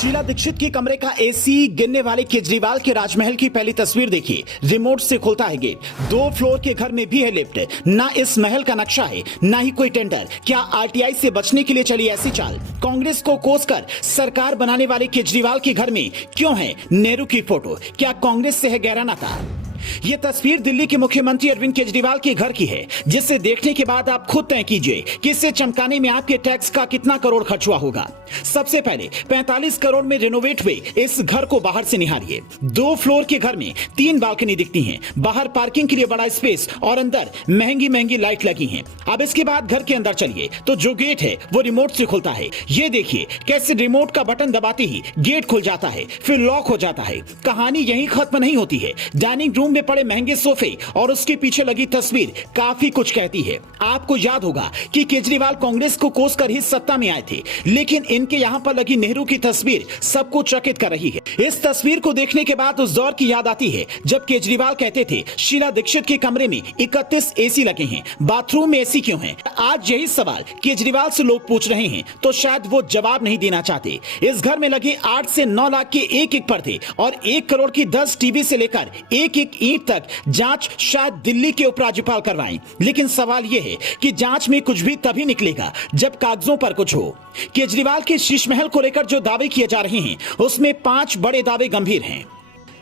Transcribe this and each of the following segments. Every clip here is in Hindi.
शीला दीक्षित के कमरे का एसी गिरने वाले केजरीवाल के राजमहल की पहली तस्वीर देखिए। रिमोट से खुलता है गेट। 2 फ्लोर के घर में भी है लिफ्ट। ना इस महल का नक्शा है, ना ही कोई टेंडर। क्या आरटीआई से बचने के लिए चली ऐसी चाल? कांग्रेस को कोसकर सरकार बनाने वाले केजरीवाल के घर में क्यों है नेहरू की फोटो? क्या कांग्रेस से है गहरा नाता? ये तस्वीर दिल्ली के मुख्यमंत्री अरविंद केजरीवाल के घर की है, जिसे देखने के बाद आप खुद तय कीजिए कि इसे चमकाने में आपके टैक्स का कितना करोड़ खर्च हुआ होगा। सबसे पहले 45 करोड़ में रिनोवेट हुए इस घर को बाहर से निहारिए। 2 फ्लोर के घर में 3 बालकनी दिखती हैं, बाहर पार्किंग के लिए बड़ा स्पेस और अंदर महंगी महंगी लाइट लगी हैं। अब इसके बाद घर के अंदर चलिए तो जो गेट है वो रिमोट से खुलता है। ये देखिए कैसे रिमोट का बटन दबाते ही गेट खुल जाता है, फिर लॉक हो जाता है। कहानी यहीं खत्म नहीं होती है। डाइनिंग रूम में पड़े महंगे सोफे और उसके पीछे लगी तस्वीर काफी कुछ कहती है। आपको याद होगा कि केजरीवाल कांग्रेस को कोसकर ही सत्ता में आए थे, लेकिन इनके यहाँ पर लगी नेहरू की तस्वीर सबको चकित कर रही है। इस तस्वीर को देखने के बाद उस दौर की याद आती है जब केजरीवाल कहते थे शीला दीक्षित के कमरे में 31 एसी लगे हैं, बाथरूम में एसी क्यों है? आज यही सवाल केजरीवाल से लोग पूछ रहे हैं, तो शायद वो जवाब नहीं देना चाहते। इस घर में लगे 8 से 9 लाख के एक पर्दे और 1 करोड़ की 10 टीवी से लेकर एक ईंट तक जांच शायद दिल्ली के उपराज्यपाल करवाएं। लेकिन सवाल यह है कि जांच में कुछ भी तभी निकलेगा जब कागजों पर कुछ हो। केजरीवाल के शीश महल को लेकर जो दावे किए जा रहे हैं उसमें 5 बड़े दावे गंभीर हैं।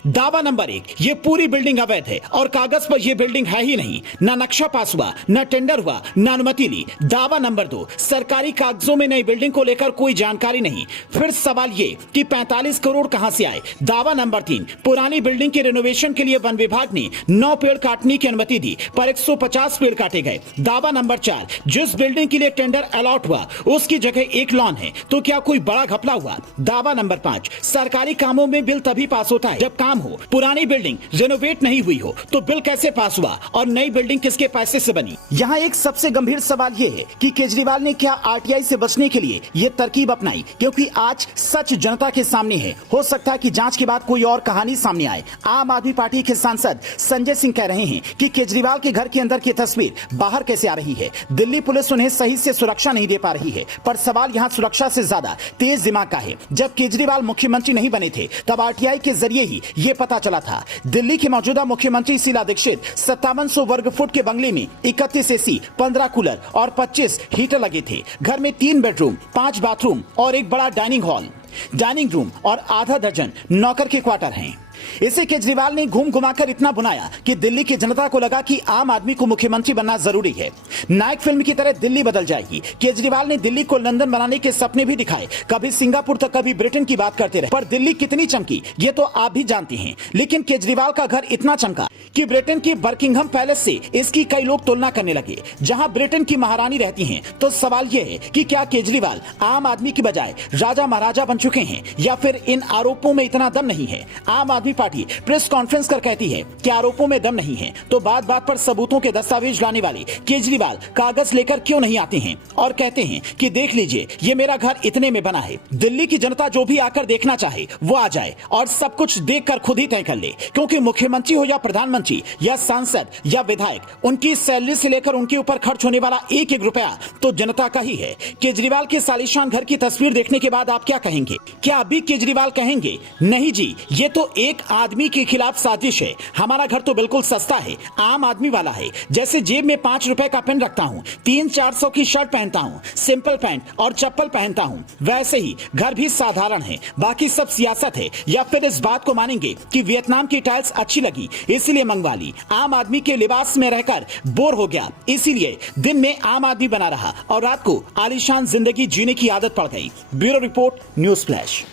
दावा नंबर 1, ये पूरी बिल्डिंग अवैध है और कागज पर यह बिल्डिंग है ही नहीं। ना नक्शा पास हुआ, ना टेंडर हुआ, ना अनुमति ली। दावा नंबर 2, सरकारी कागजों में नई बिल्डिंग को लेकर कोई जानकारी नहीं। फिर सवाल ये कि 45 करोड़ कहां से आए? दावा नंबर 3, पुरानी बिल्डिंग के रिनोवेशन के लिए वन विभाग ने 9 पेड़ काटने की अनुमति दी पर 150 पेड़ काटे गए। दावा नंबर 4, जिस बिल्डिंग के लिए टेंडर अलॉट हुआ उसकी जगह एक लॉन है, तो क्या कोई बड़ा घपला हुआ? दावा नंबर 5, सरकारी कामों में बिल तभी पास होता है जब काम हो। पुरानी बिल्डिंग रेनोवेट नहीं हुई हो तो बिल कैसे पास हुआ और नई बिल्डिंग किसके पैसे से बनी? यहाँ एक सबसे गंभीर सवाल यह है कि केजरीवाल ने क्या आरटीआई से बचने के लिए ये तरकीब अपनाई? क्योंकि आज सच जनता के सामने है। हो सकता है कि जांच के बाद कोई और कहानी सामने आए। आम आदमी पार्टी के सांसद संजय सिंह कह रहे हैं कि केजरीवाल के घर के अंदर की तस्वीर बाहर कैसे आ रही है? दिल्ली पुलिस उन्हें सही से सुरक्षा नहीं दे पा रही है। पर सवाल यहाँ सुरक्षा से ज्यादा तेज दिमाग का है। जब केजरीवाल मुख्यमंत्री नहीं बने थे तब आरटीआई के जरिए ही ये पता चला था। दिल्ली की मौजूदा मुख्यमंत्री शीला दीक्षित 5700 वर्ग फुट के बंगले में 31 एसी, 15 कूलर और 25 हीटर लगे थे। घर में 3 बेडरूम, 5 बाथरूम और एक बड़ा डाइनिंग हॉल, डाइनिंग रूम और आधा दर्जन नौकर के क्वार्टर हैं। इसे केजरीवाल ने घूम घुमाकर इतना बुनाया कि दिल्ली की जनता को लगा कि आम आदमी को मुख्यमंत्री बनना जरूरी है। नायक फिल्म की तरह दिल्ली बदल जाएगी। केजरीवाल ने दिल्ली को लंदन बनाने के सपने भी दिखाए। कभी सिंगापुर तो कभी ब्रिटेन की बात करते रहे, पर दिल्ली कितनी चमकी ये तो आप भी जानते हैं। लेकिन केजरीवाल का घर इतना चमका कि ब्रिटेन की बर्किंघम पैलेस से इसकी कई लोग तुलना करने लगे। जहां ब्रिटेन की महारानी रहती हैं, तो सवाल यह है कि क्या केजरीवाल आम आदमी की बजाय राजा महाराजा बन चुके हैं या फिर इन आरोपों में इतना दम नहीं है? आम आदमी पार्टी प्रेस कॉन्फ्रेंस कर कहती है कि आरोपों में दम नहीं है, तो बात बात पर सबूतों के दस्तावेज लाने वाले केजरीवाल कागज लेकर क्यों नहीं आते हैं और कहते हैं कि देख लीजिए ये मेरा घर इतने में बना है। दिल्ली की जनता जो भी आकर देखना चाहे वो आ जाए और सब कुछ देखकर खुद ही तय कर ले। क्योंकि मुख्यमंत्री हो या प्रधानमंत्री या सांसद या विधायक, उनकी सैलरी से लेकर उनके ऊपर खर्च होने वाला एक एक रुपया तो जनता का ही है। केजरीवाल के सालिशान घर की तस्वीर देखने के बाद आप क्या कहेंगे? क्या अभी केजरीवाल कहेंगे नहीं जी ये तो एक आदमी के खिलाफ साजिश है, हमारा घर तो बिल्कुल सस्ता है, आम आदमी वाला है। जैसे जेब में 5 रुपए का पेन रखता हूँ, 300-400 की शर्ट पहनता हूँ, सिंपल पैंट और चप्पल पहनता हूँ, वैसे ही घर भी साधारण है। बाकी सब सियासत है। या फिर इस बात को मानेंगे कि वियतनाम की टाइल्स अच्छी लगी इसीलिए मंगवा ली, आम आदमी के लिबास में रहकर बोर हो गया इसीलिए दिन में आम आदमी बना रहा और रात को आलीशान जिंदगी जीने की आदत पड़ गई। Bureau report, news flash.